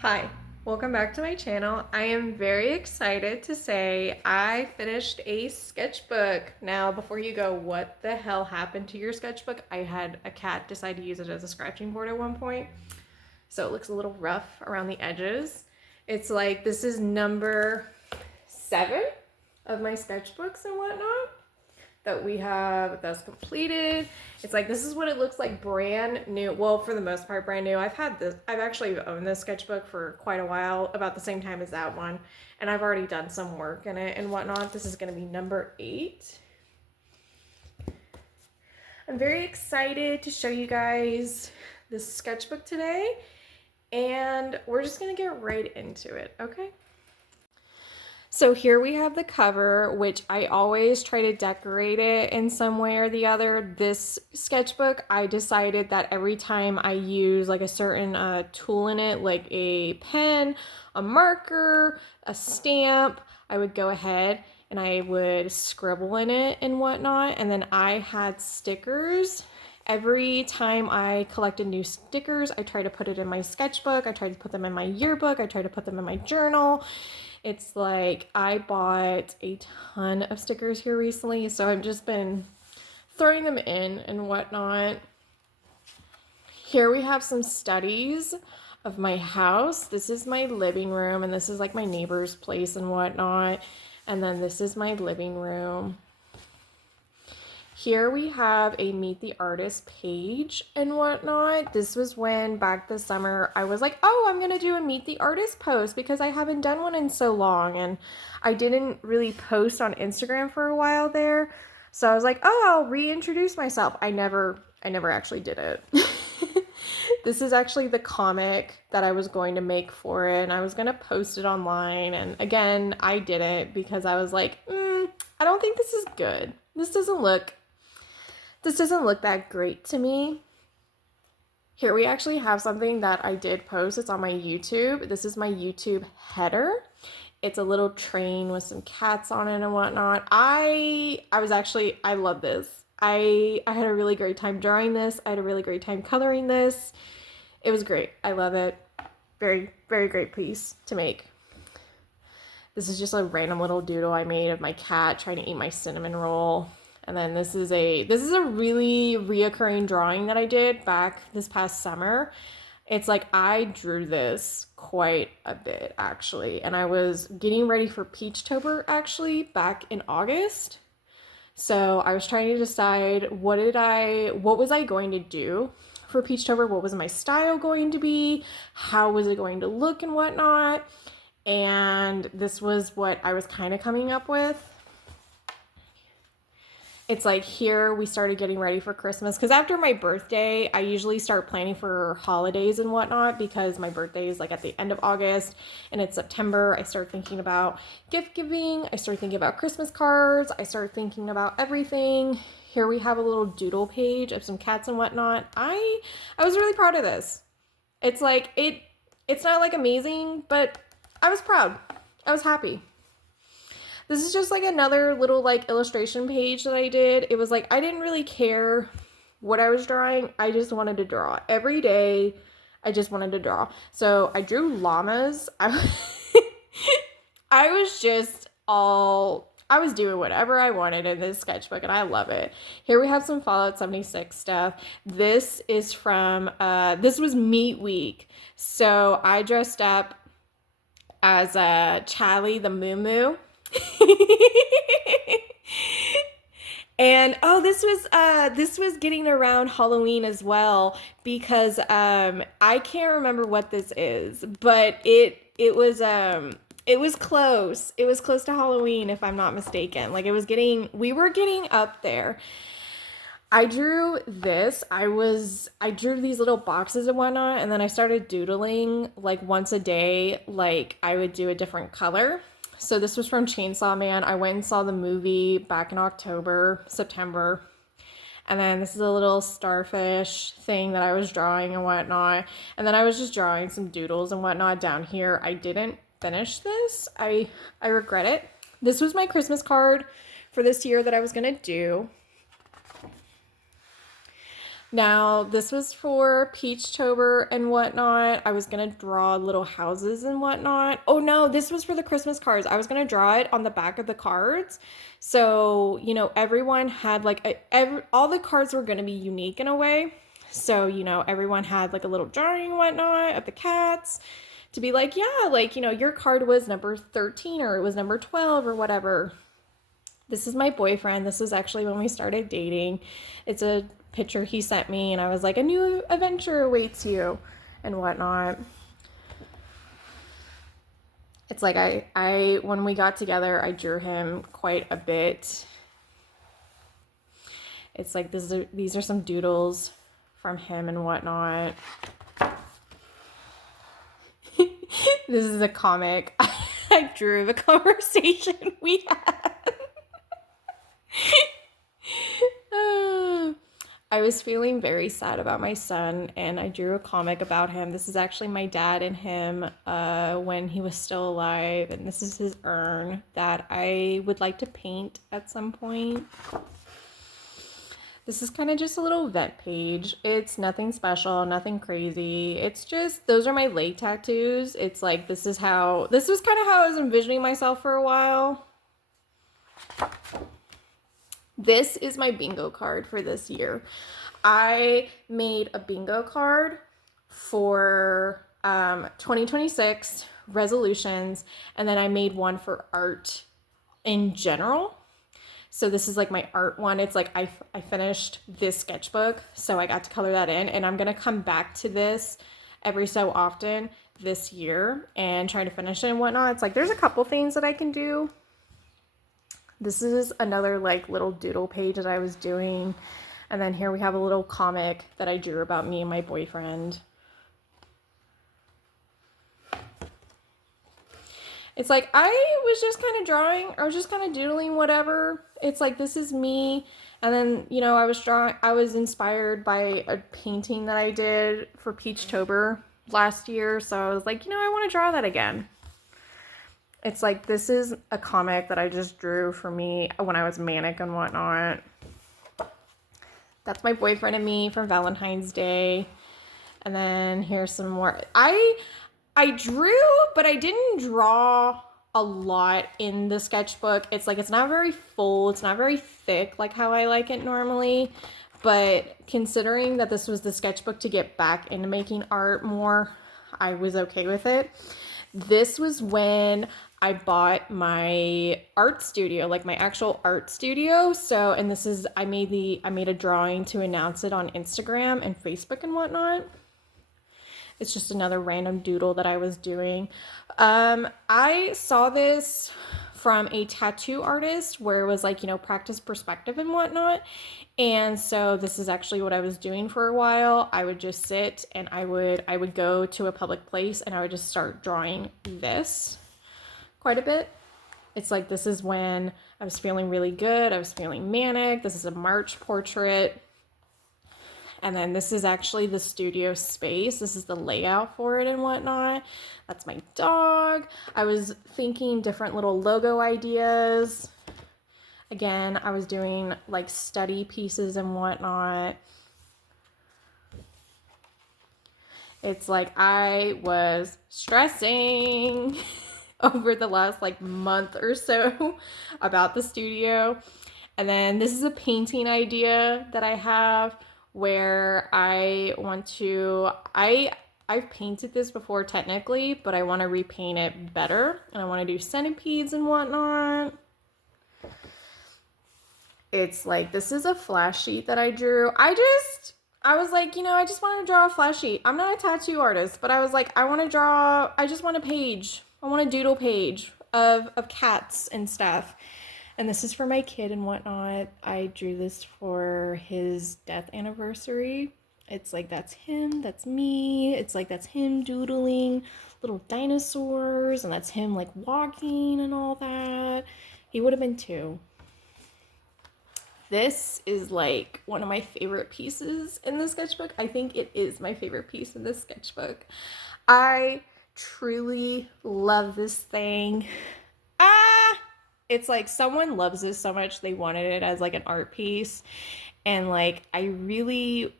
Hi, welcome back to my channel. I am very excited to say I finished a sketchbook. Now, before you go, what the hell happened to your sketchbook? I had a cat decide to use it as a scratching board at one point, so it looks a little rough around the edges. It's like this is number 7 of my sketchbooks and whatnot that we have that's completed. It's like this is what it looks like brand new. Well, for the most part brand new. I've actually owned this sketchbook for quite a while, about the same time as that one, and I've already done some work in it and whatnot. This is going to be number 8. I'm very excited to show you guys this sketchbook today, and we're just going to get right into it, okay? So here we have the cover, which I always try to decorate it in some way or the other. This sketchbook, I decided that every time I use like a certain tool in it, like a pen, a marker, a stamp, I would go ahead and I would scribble in it and whatnot. And then I had stickers. Every time I collected new stickers, I try to put it in my sketchbook. I try to put them in my yearbook. I try to put them in my journal. It's like I bought a ton of stickers here recently, so I've just been throwing them in and whatnot. Here we have some studies of my house. This is my living room, and this is like my neighbor's place and whatnot. And then this is my living room. Here we have a Meet the Artist page and whatnot. This was when back this summer I was like, oh, I'm gonna do a Meet the Artist post because I haven't done one in so long, and I didn't really post on Instagram for a while there. So I was like, oh, I'll reintroduce myself. I never actually did it. This is actually the comic that I was going to make for it, and I was gonna post it online, and again, I didn't because I was like, I don't think this is good. This doesn't look that great to me. Here we actually have something that I did post. It's on my YouTube. This is my YouTube header. It's a little train with some cats on it and whatnot. I love this. I had a really great time drawing this. I had a really great time coloring this. It was great. I love it. Very, very great piece to make. This is just a random little doodle I made of my cat trying to eat my cinnamon roll. And then this is a really reoccurring drawing that I did back this past summer. It's like I drew this quite a bit actually, and I was getting ready for Peachtober actually back in August. So I was trying to decide what was I going to do for Peachtober? What was my style going to be? How was it going to look and whatnot? And this was what I was kind of coming up with. It's like here we started getting ready for Christmas because after my birthday, I usually start planning for holidays and whatnot because my birthday is like at the end of August and it's September. I start thinking about gift giving. I start thinking about Christmas cards. I start thinking about everything. Here we have a little doodle page of some cats and whatnot. I was really proud of this. It's like it's not like amazing, but I was proud. I was happy. This is just like another little like illustration page that I did. It was like I didn't really care what I was drawing. I just wanted to draw. Every day I just wanted to draw. So I drew llamas. I was doing whatever I wanted in this sketchbook, and I love it. Here we have some Fallout 76 stuff. This is from this was Meat Week. So I dressed up as Charlie the Moo Moo. And this was getting around Halloween as well because I can't remember what this is, but it was close. It was close to Halloween if I'm not mistaken. Like we were getting up there. I drew this. I drew these little boxes and whatnot, and then I started doodling like once a day. Like I would do a different color. So this was from Chainsaw Man. I went and saw the movie back in September. And then this is a little starfish thing that I was drawing and whatnot. And then I was just drawing some doodles and whatnot down here. I didn't finish this. I regret it. This was my Christmas card for this year that I was going to do. Now, this was for Peachtober and whatnot. I was going to draw little houses and whatnot. Oh no, this was for the Christmas cards. I was going to draw it on the back of the cards. So, everyone had like all the cards were going to be unique in a way. So, everyone had like a little drawing and whatnot of the cats to be like, yeah, like, your card was number 13 or it was number 12 or whatever. This is my boyfriend. This is actually when we started dating. It's a picture he sent me, and I was like, a new adventure awaits you and whatnot. It's like I when we got together, I drew him quite a bit. It's like these are some doodles from him and whatnot. This is a comic I drew the conversation we had. I was feeling very sad about my son, and I drew a comic about him. This is actually my dad and him when he was still alive, and this is his urn that I would like to paint at some point. This is kind of just a little vet page. It's nothing special, nothing crazy. It's just, those are my leg tattoos. It's like, this was kind of how I was envisioning myself for a while. This is my bingo card for this year. I made a bingo card for 2026 resolutions, and then I made one for art in general. So this is like my art one. It's like I finished this sketchbook, so I got to color that in, and I'm going to come back to this every so often this year and try to finish it and whatnot. It's like there's a couple things that I can do. This is another like little doodle page that I was doing. And then here we have a little comic that I drew about me and my boyfriend. It's like I was just kind of drawing, or just kind of doodling whatever. It's like this is me. And then, I was inspired by a painting that I did for Peachtober last year. So I was like, I want to draw that again. It's like, this is a comic that I just drew for me when I was manic and whatnot. That's my boyfriend and me from Valentine's Day. And then here's some more. I drew, but I didn't draw a lot in the sketchbook. It's like, it's not very full. It's not very thick like how I like it normally. But considering that this was the sketchbook to get back into making art more, I was okay with it. This was when I bought my art studio, like my actual art studio. So, and this is, I made a drawing to announce it on Instagram and Facebook and whatnot. It's just another random doodle that I was doing. I saw this from a tattoo artist where it was like, practice perspective and whatnot. And so this is actually what I was doing for a while. I would just sit and I would go to a public place and I would just start drawing this quite a bit. It's like, this is when I was feeling really good. I was feeling manic. This is a March portrait. And then this is actually the studio space. This is the layout for it and whatnot. That's my dog. I was thinking different little logo ideas. Again, I was doing like study pieces and whatnot. It's like I was stressing over the last like month or so about the studio. And then this is a painting idea that I have where I want to, I've painted this before technically, but I want to repaint it better. And I want to do centipedes and whatnot. It's like, this is a flash sheet that I drew. I was like, I just want to draw a flash sheet. I'm not a tattoo artist, but I was like, I just want a page. I want a doodle page of cats and stuff. And this is for my kid and whatnot. I drew this for his death anniversary. It's like, that's him, that's me. It's like, that's him doodling little dinosaurs, and that's him like walking and all that. He would have been 2. This is like one of my favorite pieces in the sketchbook. I think it is my favorite piece in this sketchbook. I truly love this thing. It's like someone loves this so much they wanted it as like an art piece, and like I really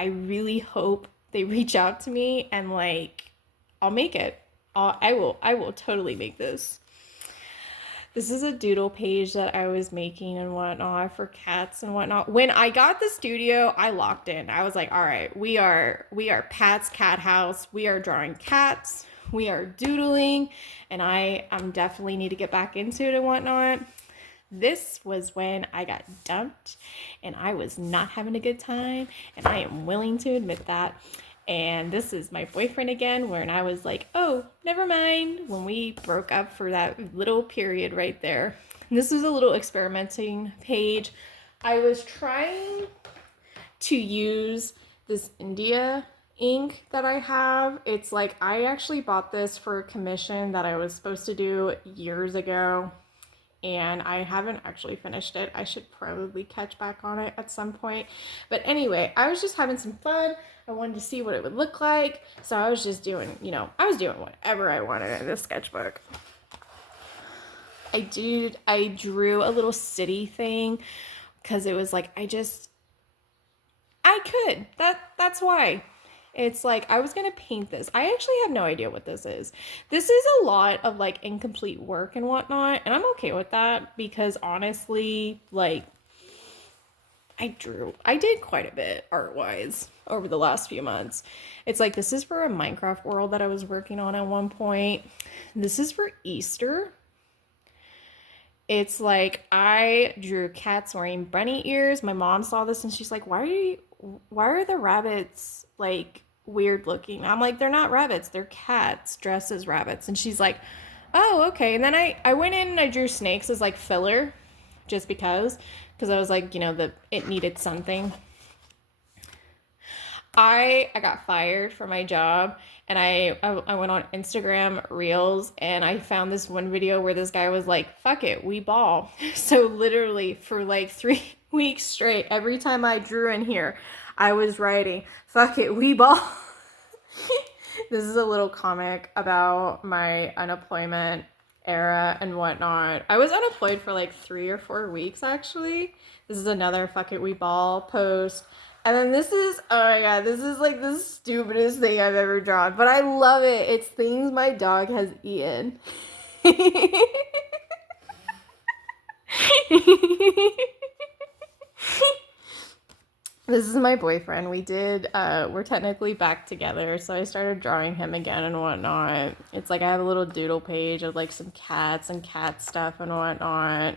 I really hope they reach out to me and like I'll make it. I will totally make this. This is a doodle page that I was making and whatnot for cats and whatnot. When I got the studio, I locked in. I was like, all right, we are Pat's Cat House. We are drawing cats. We are doodling, and I'm definitely need to get back into it and whatnot. This was when I got dumped and I was not having a good time, and I am willing to admit that. And this is my boyfriend again, when I was like, oh, never mind, when we broke up for that little period right there. And this was a little experimenting page. I was trying to use this India ink that I have. It's like, I actually bought this for a commission that I was supposed to do years ago, and I haven't actually finished it. I should probably catch back on it at some point. But anyway, I was just having some fun. I wanted to see what it would look like. So I was just doing, I was doing whatever I wanted in this sketchbook. I drew a little city thing because it was like, I could. That's why. It's like, I was going to paint this. I actually have no idea what this is. This is a lot of like incomplete work and whatnot. And I'm okay with that because honestly, like, I did quite a bit art-wise over the last few months. It's like, this is for a Minecraft world that I was working on at one point. This is for Easter. It's like, I drew cats wearing bunny ears. My mom saw this and she's like, why are the rabbits like weird looking? I'm like, they're not rabbits, they're cats dressed as rabbits. And she's like, oh, okay. And then I went in and I drew snakes as like filler, just because I was like, it needed something. I got fired from my job, and I went on Instagram Reels, and I found this one video where this guy was like, fuck it, we ball. So literally for like 3 weeks straight, every time I drew in here, I was writing, fuck it, we ball. This is a little comic about my unemployment era and whatnot. I was unemployed for like 3 or 4 weeks, actually. This is another fuck it, we ball post. And then this is, oh my god, this is like the stupidest thing I've ever drawn. But I love it. It's things my dog has eaten. This is my boyfriend. We're technically back together, so I started drawing him again and whatnot. It's like I have a little doodle page of like some cats and cat stuff and whatnot.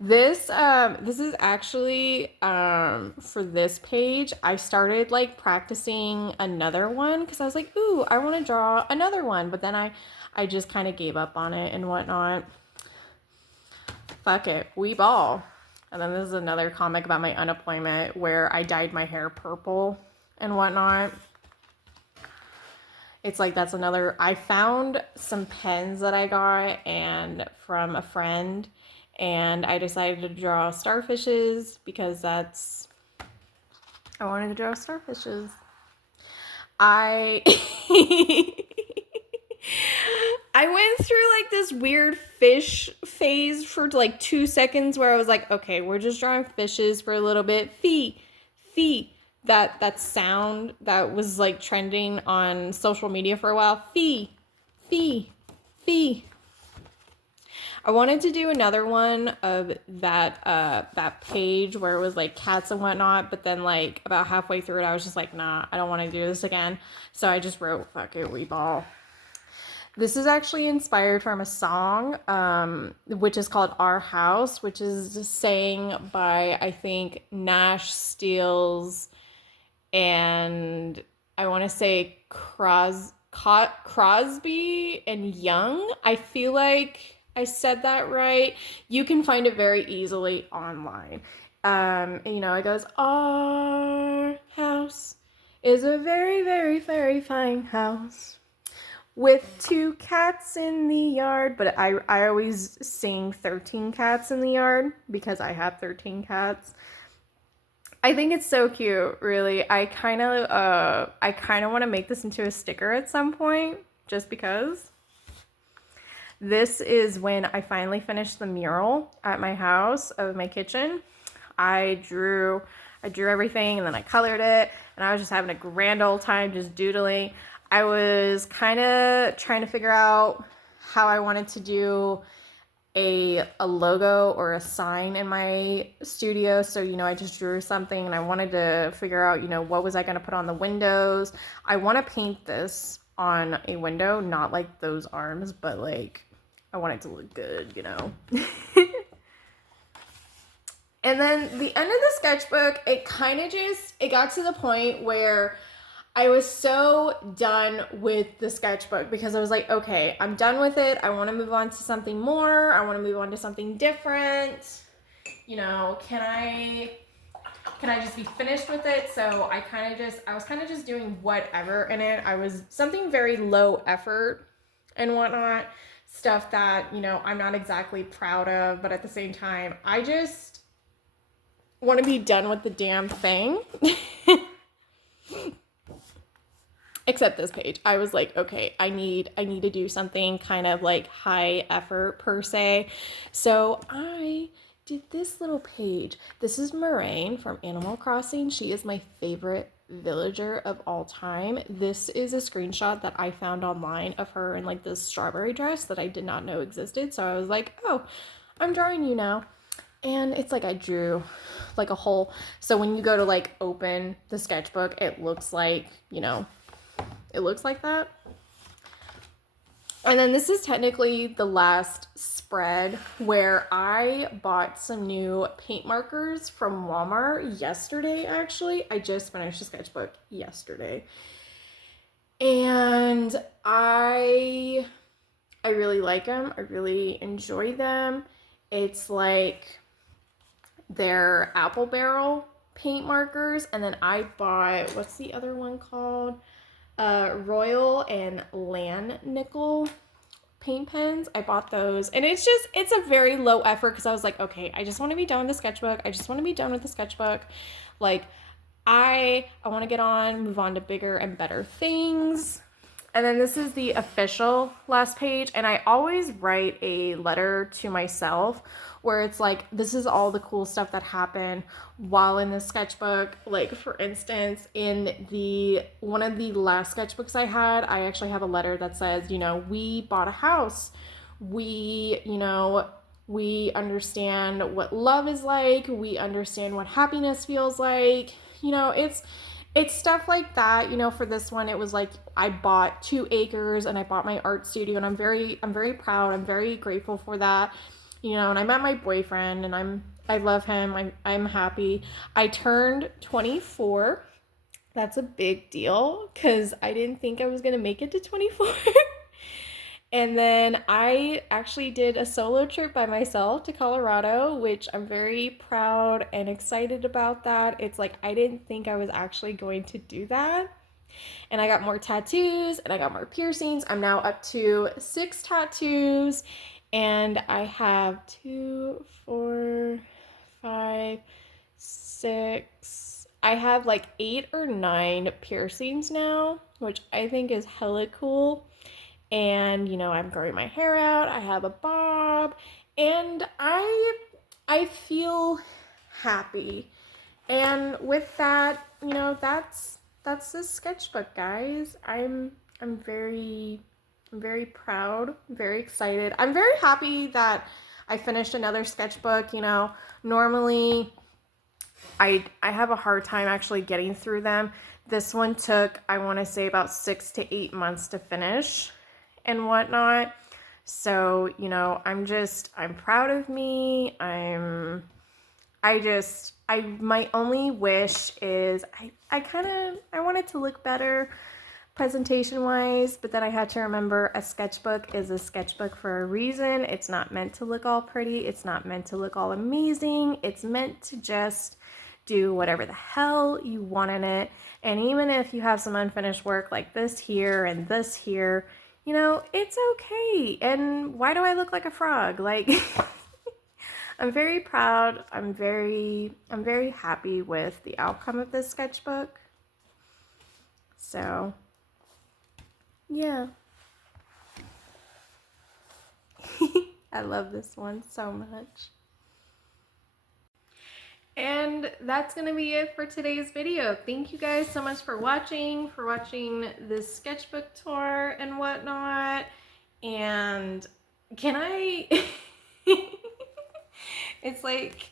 This is actually for this page, I started like practicing another one because I was like, ooh, I want to draw another one, but then I just kind of gave up on it and whatnot. Fuck it, we ball. And then this is another comic about my unemployment where I dyed my hair purple and whatnot. It's like, that's another, I found some pens that I got and from a friend, and I decided to draw starfishes because I wanted to draw starfishes. I went through like this weird fish phase for like 2 seconds where I was like, okay, we're just drawing fishes for a little bit. Fee. That sound that was like trending on social media for a while. Fee. I wanted to do another one of that page where it was like cats and whatnot, but then like about halfway through it, I was just like, nah, I don't want to do this again. So I just wrote, fuck it, we ball. This is actually inspired from a song, which is called Our House, which is sang by, I think, Nash Steels and I want to say Crosby and Young. I feel like I said that right. You can find it very easily online. It goes, our house is a very, very, very fine house with 2 cats in the yard. But I always sing 13 cats in the yard because I have 13 cats. I think it's so cute, really. I kind of want to make this into a sticker at some point, just because. This is when I finally finished the mural at my house of my kitchen. I drew I drew everything and then I colored it, and I was just having a grand old time just doodling. I was kind of trying to figure out how I wanted to do a logo or a sign in my studio. So, I just drew something and I wanted to figure out, what was I going to put on the windows. I want to paint this on a window, not like those arms, but like I want it to look good. And then the end of the sketchbook, it got to the point where I was so done with the sketchbook because I was like, okay, I'm done with it. I want to move on to something more. I want to move on to something different. Can I just be finished with it? So I was kind of just doing whatever in it. I was something very low effort and whatnot, stuff that, I'm not exactly proud of, but at the same time, I just want to be done with the damn thing. Except this page. I was like, okay, I need to do something kind of like high effort per se. So I did this little page. This is Moraine from Animal Crossing. She is my favorite villager of all time. This is a screenshot that I found online of her in like this strawberry dress that I did not know existed. So I was like, oh, I'm drawing you now. And it's like I drew like a whole, so when you go to like open the sketchbook, it looks like, it looks like that. And then this is technically the last spread where I bought some new paint markers from Walmart yesterday, actually. I just finished the sketchbook yesterday. And I really like them. I really enjoy them. It's like they're apple barrel paint markers. And then I bought, what's the other one called? Royal and Lan Nickel paint pens. I bought those, and it's a very low effort because I was like, okay, I just want to be done with the sketchbook. Like, I want to move on to bigger and better things. And then this is the official last page, and I always write a letter to myself where it's like, this is all the cool stuff that happened while in the sketchbook. Like, for instance, in one of the last sketchbooks I had, I actually have a letter that says, we bought a house. We understand what love is like. We understand what happiness feels like. It's stuff like that. For this one, it was like I bought 2 acres and I bought my art studio, and I'm very proud. I'm very grateful for that. And I met my boyfriend, and I love him. I'm happy. I turned 24. That's a big deal because I didn't think I was going to make it to 24. And then I actually did a solo trip by myself to Colorado, which I'm very proud and excited about that. It's like I didn't think I was actually going to do that. And I got more tattoos and I got more piercings. I'm now up to 6 tattoos. And I have 2, 4, 5, 6. I have like 8 or 9 piercings now, which I think is hella cool. And, I'm growing my hair out. I have a bob. And I feel happy. And with that, that's the sketchbook, guys. I'm very proud, very excited. I'm very happy that I finished another sketchbook. Normally I have a hard time actually getting through them. This one took, I want to say, about 6 to 8 months to finish and whatnot. So, I'm proud of me. My only wish is I want it to look better presentation wise, but then I had to remember a sketchbook is a sketchbook for a reason. It's not meant to look all pretty. It's not meant to look all amazing. It's meant to just do whatever the hell you want in it. And even if you have some unfinished work like this here and this here, it's okay. And why do I look like a frog? Like, I'm very proud. I'm very happy with the outcome of this sketchbook. So, yeah. I love this one so much. And that's gonna be it for today's video. Thank you guys so much for watching this sketchbook tour and whatnot. And can I, it's like,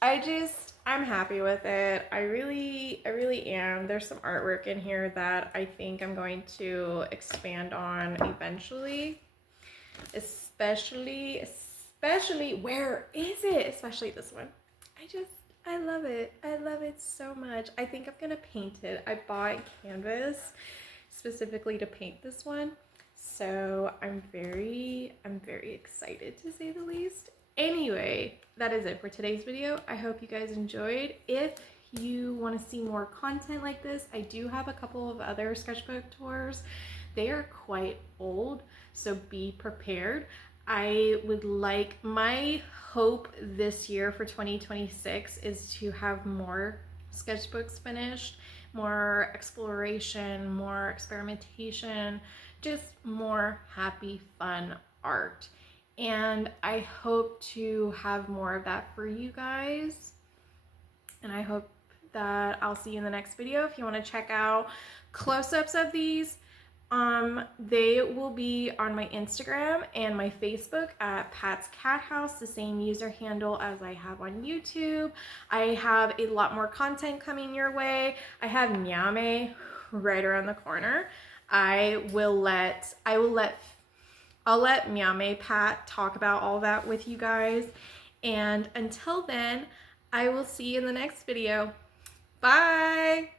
I'm happy with it. I really am. There's some artwork in here that I think I'm going to expand on eventually. Especially, where is it? Especially this one. I love it. I love it so much. I think I'm gonna paint it. I bought canvas specifically to paint this one. So I'm very excited, to say the least. Anyway, that is it for today's video. I hope you guys enjoyed. If you want to see more content like this, I do have a couple of other sketchbook tours. They are quite old, so be prepared. I would like, my hope this year for 2026 is to have more sketchbooks finished, more exploration, more experimentation, just more happy, fun art. And I hope to have more of that for you guys. And I hope that I'll see you in the next video. If you want to check out close-ups of these, they will be on my Instagram and my Facebook at Pat's Cat House, the same user handle as I have on YouTube. I have a lot more content coming your way. I have Nyame right around the corner. I'll let Nyame Pat talk about all that with you guys. And until then, I will see you in the next video. Bye!